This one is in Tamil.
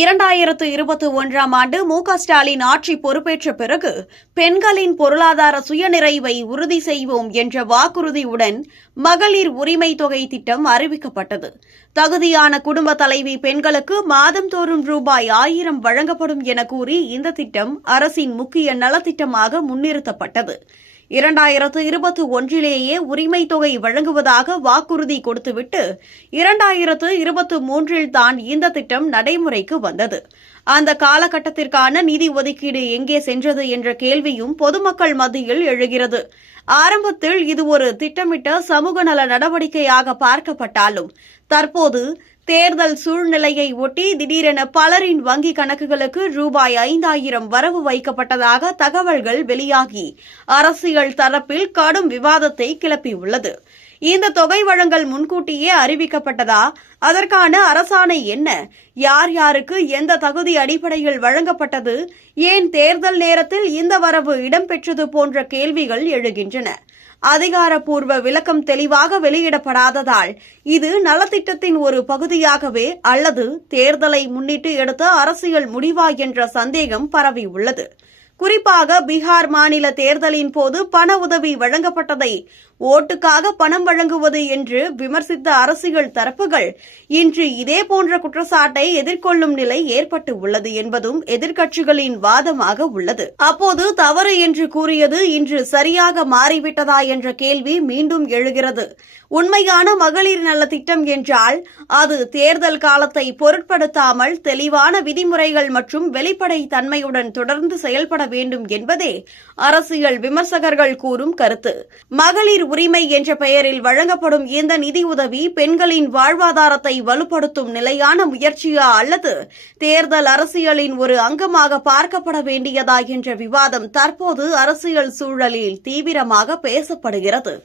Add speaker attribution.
Speaker 1: இரண்டாயிரத்து இருபத்தி ஒன்றாம் ஆண்டு மு க ஸ்டாலின் ஆட்சி பொறுப்பேற்ற பிறகு பெண்களின் பொருளாதார சுயநிறைவை உறுதி செய்வோம் என்ற வாக்குறுதியுடன் மகளிர் உரிமை தொகை திட்டம் அறிவிக்கப்பட்டது. தகுதியான குடும்ப தலைவி பெண்களுக்கு மாதந்தோறும் ரூபாய் ஆயிரம் வழங்கப்படும் என கூறி இந்த திட்டம் அரசின் முக்கிய நலத்திட்டமாக முன்னிறுத்தப்பட்டது. இரண்டாயிரத்து இருபத்தி ஒன்றிலேயே உரிமை தொகை வழங்குவதாக வாக்குறுதி கொடுத்துவிட்டு இரண்டாயிரத்து இருபத்தி மூன்றில் தான் இந்த திட்டம் நடைமுறைக்கு வந்தது. அந்த காலகட்டத்திற்கான நிதி ஒதுக்கீடு எங்கே சென்றது என்ற கேள்வியும் பொதுமக்கள் மத்தியில் எழுகிறது. ஆரம்பத்தில் இது ஒரு திட்டமிட்ட சமூக நல நடவடிக்கையாக பார்க்கப்பட்டாலும் தற்போது தேர்தல் சூழ்நிலையை ஒட்டி திடீரென பலரின் வங்கிக் கணக்குகளுக்கு ரூபாய் ஐந்தாயிரம் வரவு வைக்கப்பட்டதாக தகவல்கள் வெளியாகி அரசியல் தரப்பில் கடும் விவாதத்தை கிளப்பியுள்ளது. இந்த தொகை வழங்கல் முன்கூட்டியே அறிவிக்கப்பட்டதா? அதற்கான அரசாணை என்ன? யார் யாருக்கு எந்த தகுதி அடிப்படையில் வழங்கப்பட்டது? ஏன் தேர்தல் நேரத்தில் இந்த வரவு இடம்பெற்றது போன்ற கேள்விகள் எழுகின்றன. அதிகாரப்பூர்வ விளக்கம் தெளிவாக வெளியிடப்படாததால் இது நலத்திட்டத்தின் ஒரு பகுதியாகவே அல்லது தேர்தலை முன்னிட்டு எடுத்த அரசியல் முடிவா என்ற சந்தேகம் பரவியுள்ளது. குறிப்பாக பீகார் மாநில தேர்தலின் போது பண உதவி வழங்கப்பட்டதை ஓட்டுக்காக பணம் வழங்குவது என்று விமர்சித்த அரசியல் தரப்புகள் இன்று இதே போன்ற குற்றச்சாட்டை எதிர்கொள்ளும் நிலை ஏற்பட்டு உள்ளது என்பதும் எதிர்க்கட்சிகளின் வாதமாக உள்ளது. அப்போது தவறு என்று கூறியது இன்று சரியாக மாறிவிட்டதா என்ற கேள்வி மீண்டும் எழுகிறது. உண்மையான மகளிர் நல திட்டம் என்றால் அது தேர்தல் காலத்தை பொருட்படுத்தாமல் தெளிவான விதிமுறைகள் மற்றும் வெளிப்படை தன்மையுடன் தொடர்ந்து செயல்பட வேண்டும் என்பதே அரசியல் விமர்சகர்கள் கூறும் கருத்து. மகளிர் உரிமை என்ற பெயரில் வழங்கப்படும் இந்த நிதியுதவி பெண்களின் வாழ்வாதாரத்தை வலுப்படுத்தும் நிலையான முயற்சியா அல்லது தேர்தல் அரசியலின் ஒரு அங்கமாக பார்க்கப்பட வேண்டியதா என்ற விவாதம் தற்போது அரசியல் சூழலில் தீவிரமாக பேசப்படுகிறது.